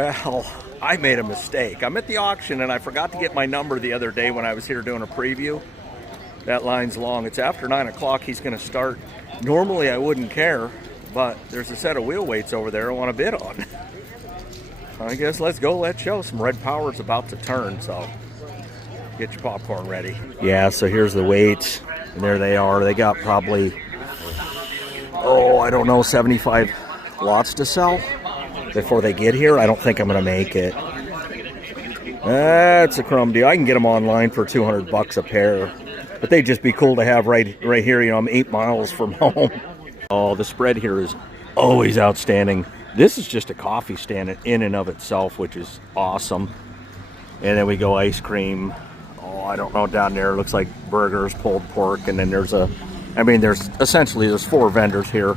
Well, I made a mistake. I'm at the auction and I forgot to get my number the other day when I was here doing a preview. That line's long. It's after 9 o'clock. He's going to start. Normally I wouldn't care, but there's a set of wheel weights over there I want to bid on. I guess let's go. Let's show. Some red power's about to turn, so get your popcorn ready. Yeah, so here's the weights, and there they are. They got probably, I don't know, 75 lots to sell before they get here. I don't think I'm going to make it. That's a crumb deal. I can get them online for $200 a pair. But they'd just be cool to have right here. You know, I'm 8 miles from home. Oh, the spread here is always outstanding. This is just a coffee stand in and of itself, which is awesome. And then we go ice cream. Oh, I don't know, down there. It looks like burgers, pulled pork. And then there's there's 4 vendors here.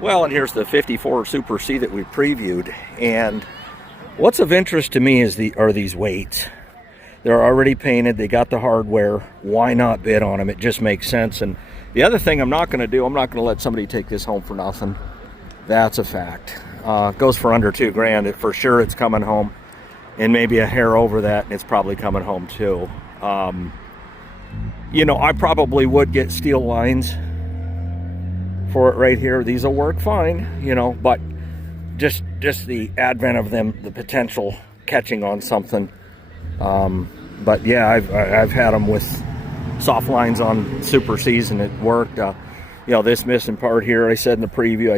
Well, and here's the 54 Super C that we previewed. And what's of interest to me are these weights. They're already painted. They got the hardware. Why not bid on them? It just makes sense. And the other thing I'm not going to do, I'm not going to let somebody take this home for nothing. That's a fact. It goes for under $2,000. For sure it's coming home. And maybe a hair over that, and it's probably coming home too. You know, I probably would get steel lines for it right here. These will work fine, you know, but just the advent of them, the potential catching on something. But yeah, I've had them with soft lines on Super Cs and it worked. You know, this missing part here, I said in the preview,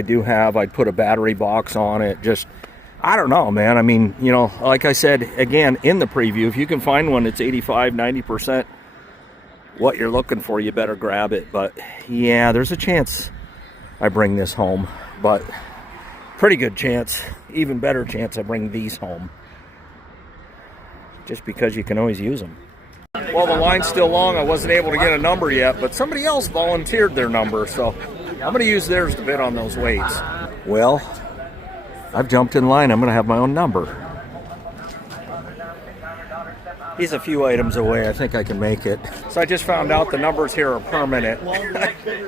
I'd put a battery box on it. Just, I don't know, man. I mean, you know, like I said, again, in the preview, if you can find one that's 85, 90% what you're looking for, you better grab it. But yeah, there's a chance I bring this home, but pretty good chance, even better chance I bring these home. Just because you can always use them. Well, the line's still long. I wasn't able to get a number yet, but somebody else volunteered their number, so I'm going to use theirs to bid on those weights. Well, I've jumped in line. I'm going to have my own number. He's a few items away. I think I can make it. So I just found out the numbers here are permanent.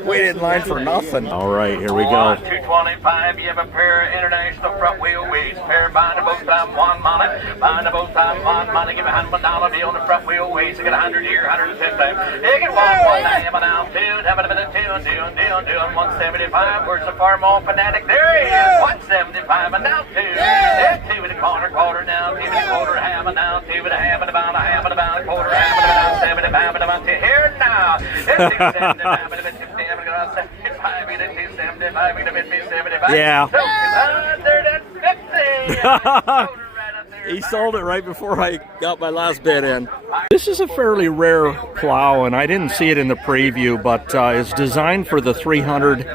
Waited in line for nothing. All right, here we go. 225, you have a pair of international front wheel weights. Pair bind to both sides, one money. Bind to both sides, one money. Give a $100 bill on the front wheel weights. I got 100 here, 110. Take it one, have it now, two, have it a minute, two, 175. Where's the farm all fanatic? There he is, 175, and now two. That's 2 in the corner, quarter now, 2 in the quarter, half, and now 2 and a half, and about a half, and about a quarter, half, and about 75, and about 2. Here now. Yeah. He sold it right before I got my last bid in. This is a fairly rare plow, and I didn't see it in the preview, but it's designed for the 300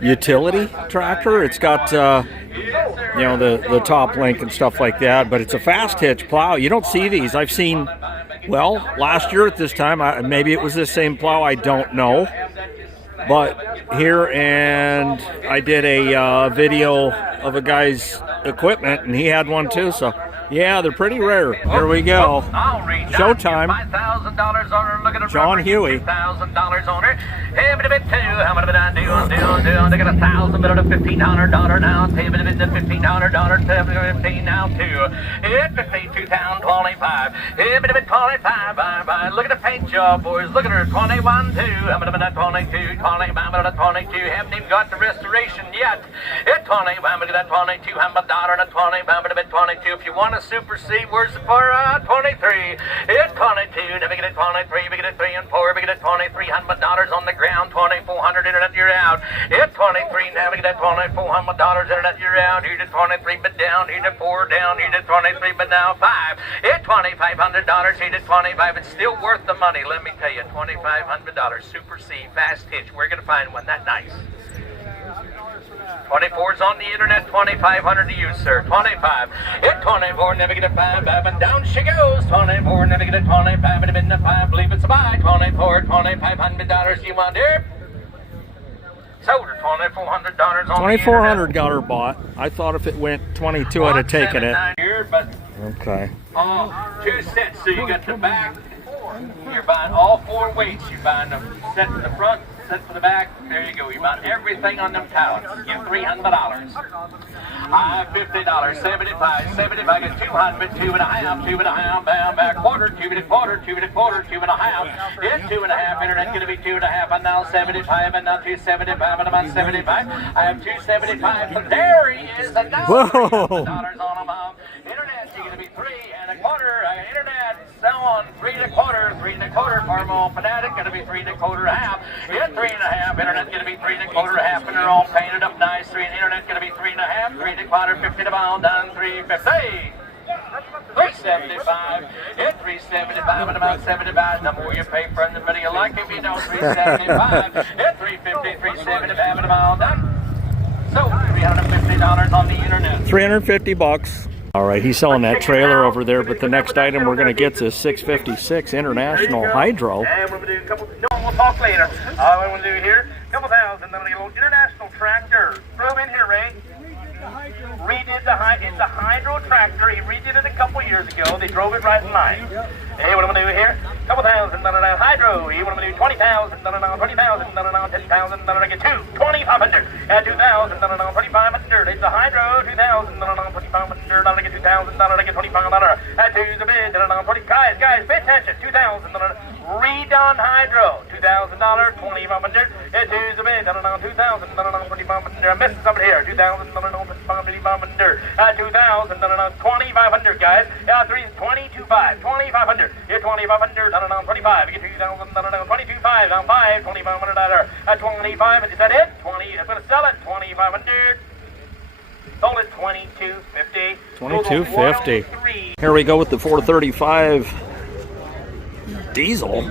utility tractor. It's got, you know, the top link and stuff like that, but it's a fast hitch plow. You don't see these. I've seen, well, last year at this time, maybe it was the same plow, I don't know. But here, and I did a video of a guy's equipment, and he had one too, so yeah, they're pretty rare. Here we go. Showtime. John Huey. $1,000 on her. Hey, but a bit too. How much did I do? They got $1,000, but a $1,500 now. Hey, but a bit $1,500. 17 now too. Hey, 52,025. Hey, but a bit 25. Bye. Look at the paint job, boys. Look at her. 21 too. How much did I 22? 22. Haven't even got the restoration yet. It's 20. How much did I 22? How much $1 and a 20? How much a bit 22? If you want a Super C, where's the for 23? It's 22. Now we get it 23. We get it 3 and 4. We get it $2,300 on the ground. 2,400 internet. You're out. It's 23. Now we get it $2,400 internet. You're out. Here's the 23, but down. Here's the 4 down. Here's the 23, but now 5. It's $2,500. Here's the 25. It's still worth the money. Let me tell you, $2,500 Super C fast hitch. We're gonna find one that nice. 24's on the internet, 2,500 to use, sir. 25. Hit 24, never get a 5, and down she goes. 24, never get a 25, and a bit 5, believe it's a buy. 24, $2,500 you want it? Sold her $2,400 on $2,400 got her bought. I thought if it went 22, I'd have taken it. Here, but okay. 2 sets, so you got the back. You're buying all 4 weights. You're buying the set in the front, set for the back. There you go. You bought everything on them towels. Give $300. $50, 75, 75, get 200, 2.5, 2.5, bam, back, quarter, 2.25, quarter, 2.25, 2.5, get 2.5, internet gonna be 2.5, and now 75, and now 275, and about 75, I have 275, so there he is, and now $300 on him, internet's gonna be 3.25, internet, so on, 3.25, 3.25, Parmo Fanatic, gonna be 3.25, half, get 3.5, internet's gonna be 3.25, half, and they're all painted up nice, internet's gonna be 3.5, 3.25, 50 to pound, done, 350. 375, hit 375 and about 75. The more you pay for the better you like it. You know 375, hit 350, 375 and about done. So $350 on the internet. $350. All right, he's selling that trailer over there, but the next item we're going to get is 656 International Hydro. And we're going to do a couple. No, we'll talk later. All I'm going to do here, a couple thousand. Then I'm going to get a little International tractor. Throw him in here, Ray. Redid it's a hydro tractor. He redid it a couple years ago. They drove it right in line. Hey, what am I going to do here? Couple thousand, hydro. Hey, what am I going to do? 20,000, 20,000, 10,000, I get 2,500. Add 2,000, 2,500. It's a hydro. 2,000, 2,500. I get 2,000, I get $25. Add 2's a bid, 20. Guys, pay attention. 2,000, redone hydro. $2,000, 2,500. Add 2's a bid, 2,000, 2,500. I'm missing something here. 2,000, 2,500. 2,000, 2,500, guys. 3,22,500. 2,500. Get 2,500, 25. Get 2,000, 22,500. Now 5, $2,500. 25. Is that it? 20. I'm going to sell it. 2,500. Sold it. 22.50. 22.50. Here we go with the 435 diesel.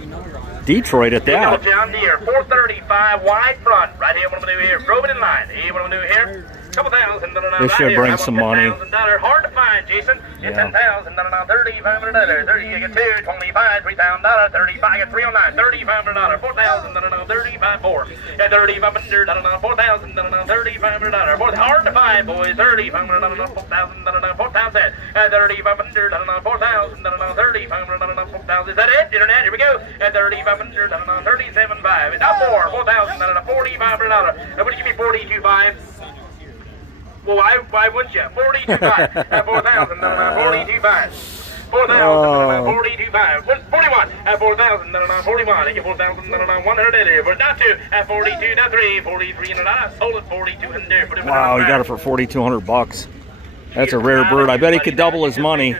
Detroit at that. John Deere, 435 wide front. Right here, what I'm going to do here. Drove it in line. Hey, what I'm going to do here. Couple thousand. This should bring some money. Hard to find, Jason. Get 10,000. $3,500. 30. You get 2, 25, $3,000. 35. Get 309. $3,500. 4,000. 35. 4. Get 3,500. 4,000. $3,500. Hard to find, boys. 3,500. 4,000. 4,000. 3,500. 4,000. 3,500. 4,000. Is that it? Internet. Here we go. 3,500. 37.5. It's up 4,000. $4,500. What do you give me? 42.5. Well, why wouldn't you? 42.5 at 4,000, 42.5. 4,000, 42.5. 41 at 4,000, 41. I get 4,100. But not 2 at 42, not 3, 43, and I sold it 4,200. Wow, he got it for $4,200. That's a rare bird. I bet he could double his money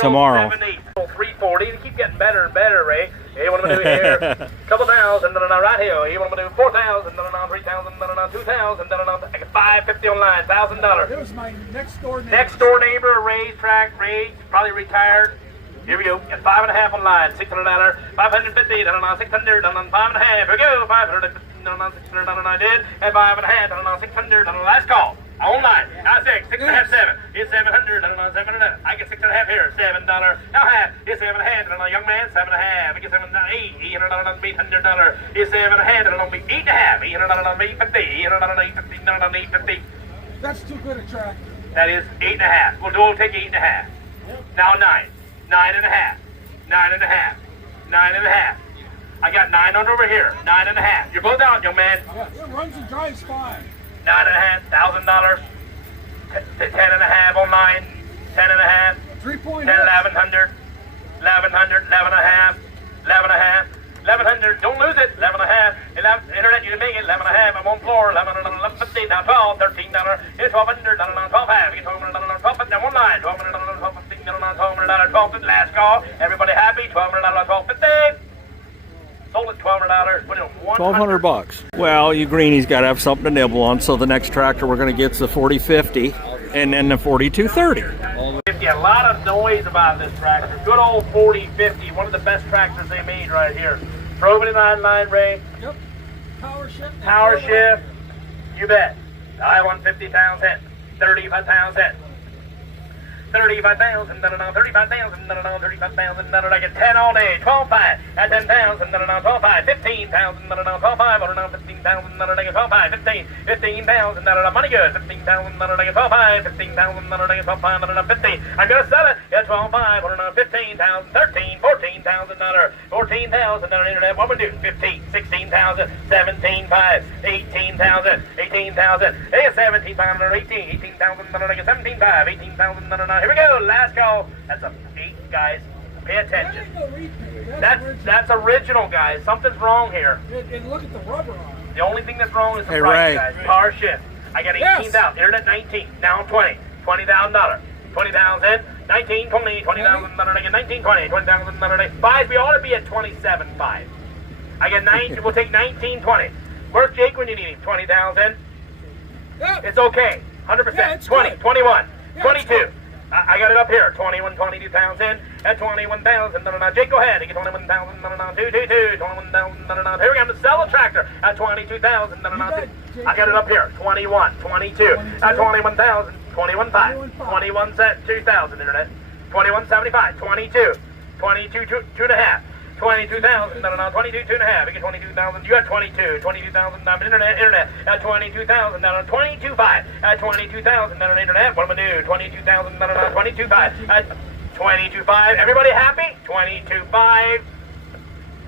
tomorrow. 340. They keep getting better and better, Ray. Hey, what am I doing here? Couple thousand, right here. Hey, what am I doing? 4,000, 3,000, 2,000, I get 550 online, $1,000. It was my next door neighbor. Next door neighbor, Ray, probably retired. Here we go. At 5.5 online, $600, 550, 600, 5.5. Here we go. 550, 600, I did. At 5.5, 600, last call. Online, now 6.5, 7. It's 700, 700. I get 6.5 here, $7. Now half, it's 7.5. Young man, 7.5. I get 7, 8, $800. It's 7.5. 8.5. 850, 850. That's too good a tractor. That is 8.5. We'll take 8.5. Yep. Now 9. 9.5. 9.5. 9.5. I got 9 over here. 9.5. You're both out, young man. Yeah, it runs and drives fine. $9.5, $1,000. 10.5 on 9. 10.5. 3.5. 1,100. 1,100. 11.5. 11.5. 1,100. Don't lose it. 11.5. Internet, you can make it. 11.5. I'm on floor. 11.50. Now 12. $13. It's 1,200. 12.5. Get 1,200. 12. Now one line. 1,200. 12.50. 1,200. 12. Last call. Everybody happy? 1,200. 12.50. Sold it $1,200. Put it on $1,200. Well, you greenies got to have something to nibble on. So the next tractor we're going to get is the 4050, and then the 4230. A lot of noise about this tractor. Good old 4050. One of the best tractors they made right here. Drove it in line, Ray. Yep. Power shift. Power shift. You bet. I-150 pounds hit. 35 pounds hit. 35,000, 35,000, 35,000, I get 10 all day, 12.5, at 10,000, 12.5, 15,000, 12.5, 15,000, I get 12.5, 15,000, money good, 15,000, I get 12.5, 15,000, I get 12.5, 15, I'm gonna sell it at 12.5, 15,000, 13, 14, $14,000, $14,000 internet. What we do? 15, 16,000, 17,500, 18,000, 18,000, hey, 17,500, 18,000, 17,500, 18,000. Here we go. Last call. That's a 8, guys. Pay attention. That's original, guys. Something's wrong here. And look at the rubber on it. The only thing that's wrong is the Hey, price, Ray. guys. Power shift. I got 18,000. Internet 19. Now 20. $20,000. 20,000. 19, 20, 20,000. 19, 20, 20,000. Buys, we ought to be at 27.5. I get 9. We'll take 19, 20. Where's Jake when you need him? 20,000. Yeah. It's okay. 100%. Yeah, it's 20, good. 21, Yeah, 22. it's I got it up here. 21, 22,000. At 21,000. Jake, go ahead. You get 21,000. 222. 21,000. Here we go. I'm going to sell a tractor at 22,000. I got it up here. 21, 22. At 21,000. 21.5. 21 set 2,000 internet. 21.75. 22. 22 2.5. 22,000, 22, 2.5. We get 22,000. You got 22, 22,000. Internet at 22,000. 22.5 at 22,000. Internet. What am I gonna do? 22,000. 22.5 at 22.5. Everybody happy? 22.5.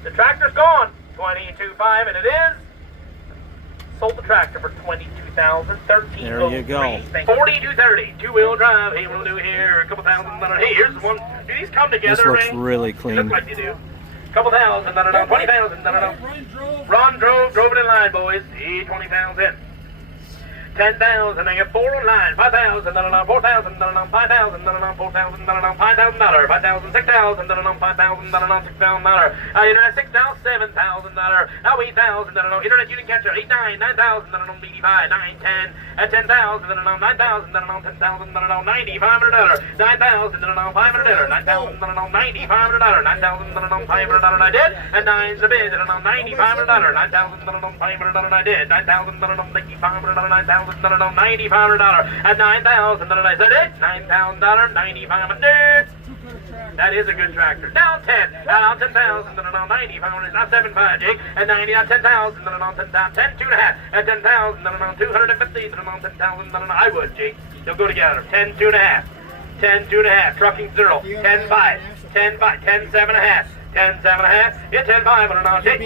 The tractor's gone. 22.5, and it is. Sold the tractor for 22,000. 13. There you go. 4230. 2-wheel drive. Hey, what do we do here? A couple thousand. Hey, here's the one. Do these come together? This looks Ray? really They clean. look like they do. Couple thousand, 20,000, Ron drove it in line, boys. 20,000. 10,000, I get 4 on line. 5,000, 4,000, 5,000, 4,000, $5,000, 5,000, 6,000, 5,000, $6,000. Internet 6,000, $7,000. Now 8,000, internet you didn't catch it. 8, 9, 9,000, 85, 9, 10, at 10,000, 9,000, 10,000, $9,500, 9,000, $500, 9,000, $9,500, 9,000, $500 I did, and 9's a bid, $9,500, 9,500 I did, 9,000, $9,500, 9,000. $9,500 at 9,000. I said it. $9,000, 9,500. That is a good tractor. Down 10. Down 10,000. 9,500. Not 7,500, Jake. At 90. At 10,000. 10, 2.5. At 10,000. 250. 10,000. I would, Jake. They'll go together. 10, 2.5. 10, 2.5. Trucking 0. 10, 5. 10, 5. 10, 7.5. 10, 7.5. It's 10, 5.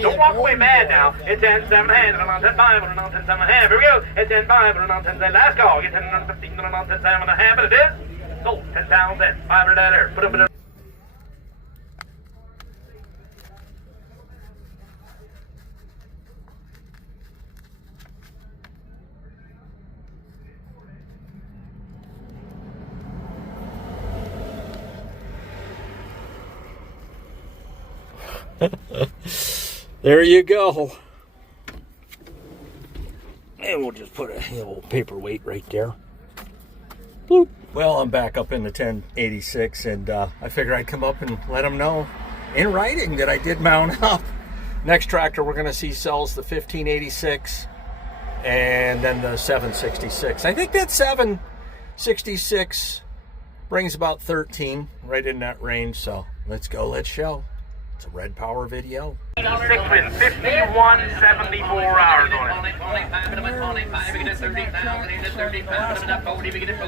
Don't walk away mad now. It's 10, 7.5. 10, 5. 10, 7.5. Here we go. It's 10, 5. 10, 7. Last call. Get 10, 15. 10, 7.5. And it is sold. 10,000. $500. Put up a There you go. And we'll just put a little paperweight right there. Bloop. Well, I'm back up in the 1086, and I figure I'd come up and let them know in writing that I did mount up. Next tractor we're going to see sells the 1586 and then the 766. I think that 766 brings about 13, right in that range. So let's go, let's show. It's a Red Power video. 5174 hours on it.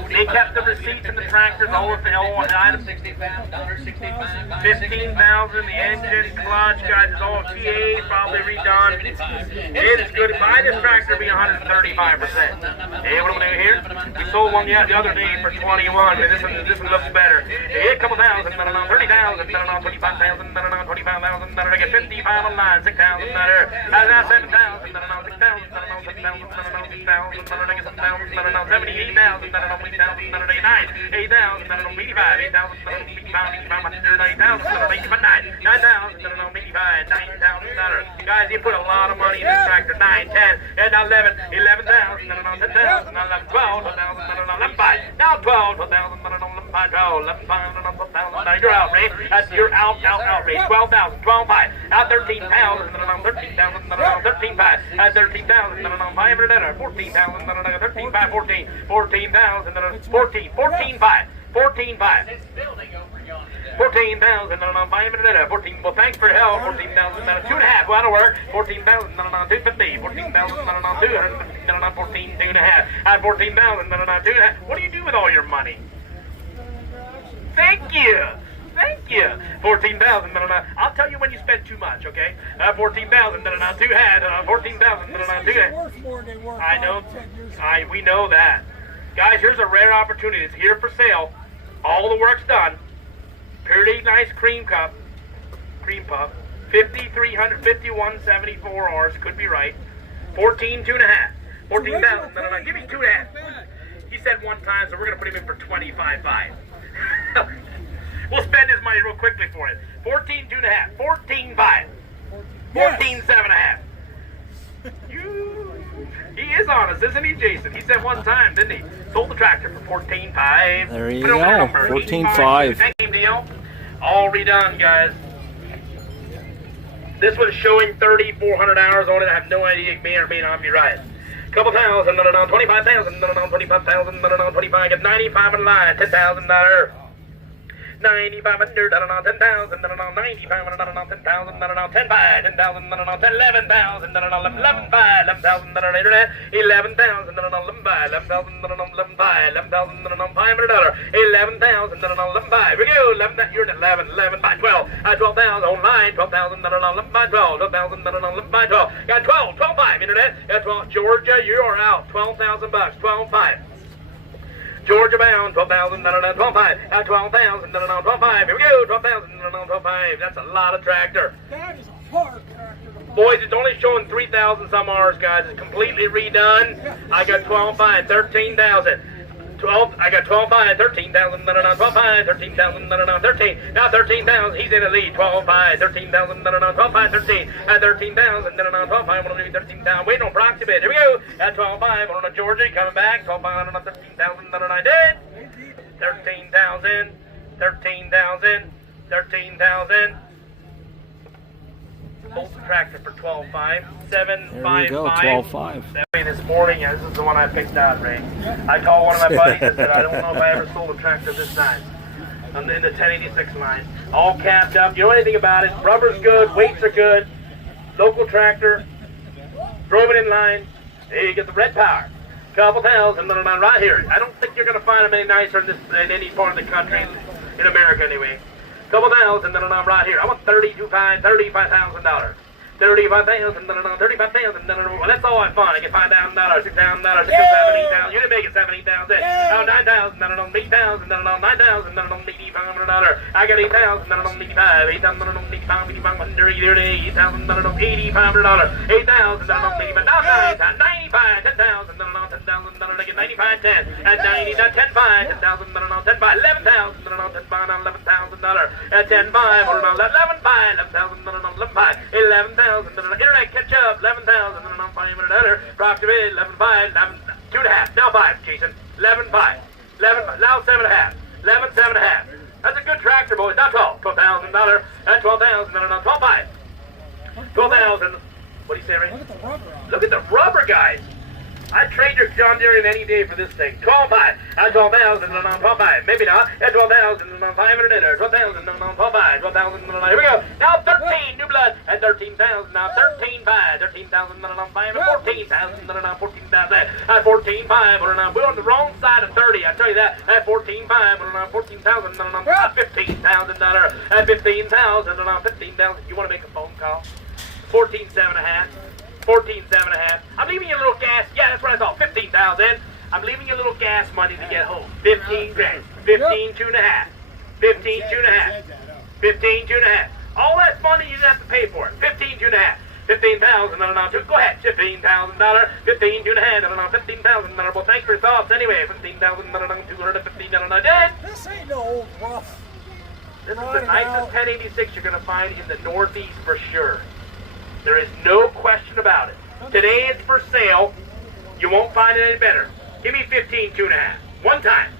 They kept the receipts and the tractors, all of the items. 15,000, the engine, clutch, guys, it's all TA, probably redone. It is good. Buy this tractor, be 135%. Hey, what do we do here? We sold one the other day for 21, and this one looks better. Hey, a couple thousand, 30,000, 25,000, 25,000, I get 55 on line, 6,000 better. How's that? 7,000, 6,000, 6,000, 6,000, 78,000, 8,000, 8,000, 85, 8,000, 9,000, guys, you put a lot of money in this tractor. 9, 10, and now 11, 11,000, 10,000, 11, 12, 11, 5, now 12, 11, 5, 12, 11, 5, 12,000. Now you're out, Ray. You're out, Ray. 12,000, 12, 5, out 13,000, 13,000, 13, 5, at 13,000, 500, 14,000, 13, 5, 14, 14,000, 14, 14, 5, 14, 5. 14,000, 500, 14. Well, thanks for your help. 14,000, 2.5. Well, that'll work. 14,000, 250. 14,000, 250, 14, 2.5. At 14,000, 2.5. What do you do with all your money? Thank you. Thank Yeah, 14,000. I'll tell you when you spend too much, okay? 14,000. Two hat. 14,000. Two hat. Worth more than they were I know. 5 to 10 years ago. We know that. Guys, here's a rare opportunity. It's here for sale. All the work's done. Pretty nice cream puff. 5,300, 5174 R's. Could be right. 14, 2.5. 14,000. Give me 2.5. He said one time, so we're going to put him in for 25.5. We'll spend his money real quickly for it. 14, 2.5. 14.5. 14.7.5. He is honest, isn't he, Jason? He said one time, didn't he? Sold the tractor for 14.5. There you Put it on go, number, 14.5. Same deal. All redone, guys. This one's showing 3,400 hours on it. I have no idea. It may or may not be right. Couple thousand, 25,000, 25,000, 25, get 95 in line, $10,000. 9,500, 10,000, 9,500, 10,000, 10 by 10,000, 11,000, 11,000, internet, 11,000, 11 by 11,000, 11 by 11,000, $500, 11,000, 11 by, here we go, 11, you're at 11, 11 by 12, 12,000 online, 12,000, 11 by 12, 12,000, 11 by 12, got 12, 12.5, internet, got 12, Georgia, you are out, 12,000 bucks, 12.5. Georgia bound, 12,000, 12,500, 12,000, 12,500, here we go, 12,000, 12,500, that's a lot of tractor. That is a hard tractor to find. Boys, it's only showing 3,000 some hours, guys. It's completely redone. I got 12,500, 13,000. 12, I got 12,500, 13,000, 12,500, 13,000, 13. Now 13,000, he's in the lead. 12,500, 13,000, 12,500, 13. At 13,000, 12,500, 13,000. Waiting on Proximate. Here we go. At 12,500, on Georgia, coming back. 12,500, 13,000, I did. 13,000, 13,000, 13,000. Sold the tractor for 12,500, 755. There you go, 12,500. That way this morning, this is the one I picked out, Ray. I called one of my buddies and said, I don't know if I ever sold a tractor this size. I'm in the 1086 line. All capped up. You know anything about it? Rubber's good, weights are good. Local tractor. Drove it in line. There you get the red power. Couple thousand, right here. I don't think you're going to find them any nicer in any part of the country, in America anyway. Couple thousand, right here. I want $35,000. 35,000, 35,000, well, that's all I find. I get $5,000, $6,000, $8,000. You didn't make it 17,000. Oh, 9,000, 8,000, 9,000, $8,500. I got 8,000, 8,500, 8,000, 8,500, 8,000, 95, 10,000, 95, 10, at 90, 10, 5, 10,000, 10, 5, 11,000, 10, 5, $11,000, at 10, 5, 11, 5, 11,000, 11, 5, 11,000. Internet catch up, 11,000, $500, approximately 11,500, 2.5, now 5, Jason, 11,500, 11, now 7.5, 11, 7.5. That's a good tractor, boys. Now $12,000, at 12,000, 12,500, 12,000. What do you say, Ray? Look at the rubber on it. Look at the rubber, guys. I'd trade your John Deere in any day for this thing. 12,500, at 12,000, 12,500, maybe not, at 12,500, 12,000, 12,500, 12,000, here we go. Now 13, new blood, at 13,000, now 13,500, 13,000, 14,000, 14,000, at 14,500, we're on the wrong side of 30, I tell you that, at 14,500, 14,000, $15,000, at 15,000, 15,000, you want to make a phone call? 14,750. 14,750. I'm leaving you a little gas. Yeah, that's what I thought. 15,000. I'm leaving you a little gas money to get home. 15 grand. 15, 2.5. 15, 2.5. 15, 2.5. All that money you didn't have to pay for it. 15, 2.5. 15,000. Go ahead. $15,000. 15, 2.5. 15,000. Well, thanks for your thoughts anyway. 15,000. 215. This ain't no old rough. This is the nicest 1086 you're going to find in the Northeast for sure. There is no question about it. Today it's for sale. You won't find it any better. Give me 15, 2.5. One time.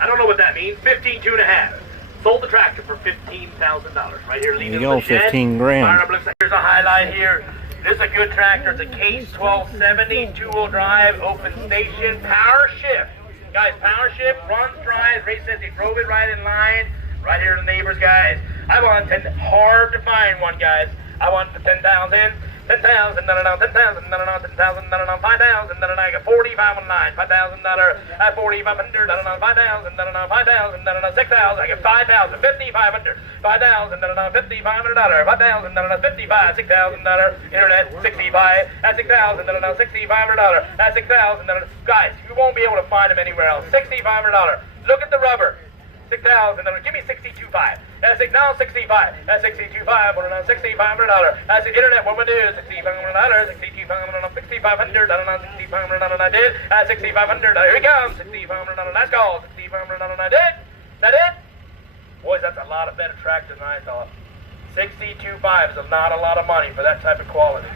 I don't know what that means. 15, 2.5. Sold the tractor for $15,000. Right here, leaving There you go, 15 grand. Here's a highlight here. This is a good tractor. It's a Case 1270, two-wheel drive, open station, power shift. Guys, power shift, runs, drives. Ray says he drove it right in line. Right here, the neighbors, guys. I want hard to find one, guys. I want for 10,000. 10,000, $10,000, $10,000, $5,000, I got 45 on 9, $5,000 at 4,500, $5,000, $5,000, 6,000, I get 5,000, 5,500, $5,000, $5,500, $5,000, 55, $6,000, internet, 65, at $6,000, $6,500, at $6,000, guys, you won't be able to find them anywhere else, $6,500, look at the rubber. 6,000, give me 62.5. That's it, now 65. That's 62.5. $6,500. That's the internet. What we do? $6,500. 6,500. 6,500. I did. That's 6,500. Here he comes. 6,500. Let's go. 6,500. I did. That it? Boys, that's a lot of better tractor than I thought. 62.5 is not a lot of money for that type of quality.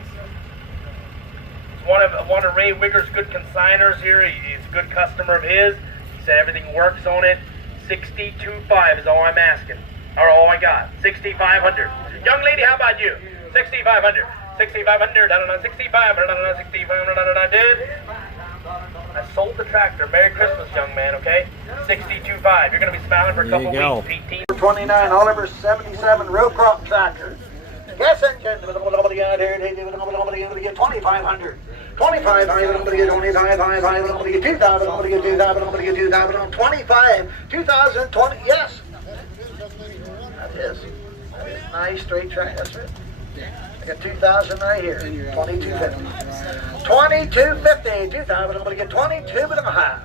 It's one of Ray Wigger's good consigners here. He's a good customer of his. He said everything works on it. 62.5 is all I'm asking, or all I got. 6,500. Young lady, how about you? 6,500. 6,500. I don't know. 6,500. I don't know. 6,500. I did. I sold the tractor. Merry Christmas, young man. Okay. 62.5. You're gonna be smiling for a couple weeks. 18. 29 Oliver 77 row crop tractor. Yes, engine. 2,500. 25, I'm going to get 25, I'm going to get 2,000, I'm going to get 2,000, I'm going to get 2,000, 25, 2,020, yes. That is. Nice straight track, that's right. I got 2,000 right here, 2250. 2250, 2,000, I'm going to get 22 and a half.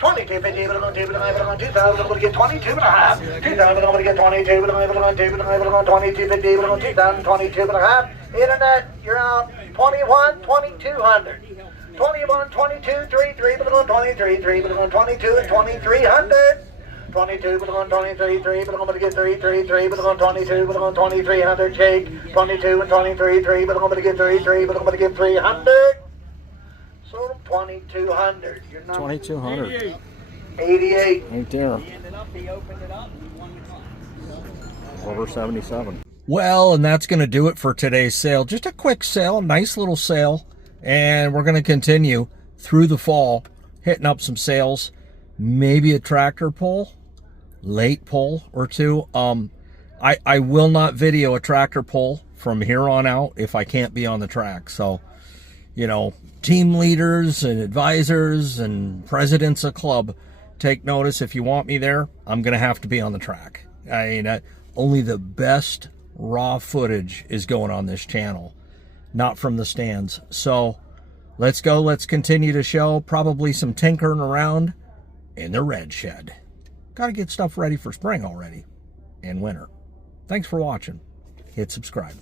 2250, but I'm going to 2,000, I'm going to get 22 and a half. 2,000, I'm going to get 22, but I'm going to 2250, but I'm 2,000, 22 and a half. Internet, you're out. 21, 2,200. 21, 22, 33, but I'm 23, 3, but I'm 22 and 2,300. 22, but I'm 23, 3, but I'm going to get 3, but I'm 22, but I'm 2,300. Shake. 22 and 23, 3, but I'm going to get 3, but I'm going to get 300. So 2,200. 2,200. 88. Right there. Over 77. Well, and that's going to do it for today's sale. Just a quick sale, nice little sale. And we're going to continue through the fall, hitting up some sales. Maybe a tractor pull, late pull or two. I will not video a tractor pull from here on out if I can't be on the track. So, you know, team leaders and advisors and presidents of club, take notice. If you want me there, I'm going to have to be on the track. I mean, only the best raw footage is going on this channel, not from the stands. So let's go. Let's continue to show probably some tinkering around in the red shed. Got to get stuff ready for spring already and winter. Thanks for watching. Hit subscribe.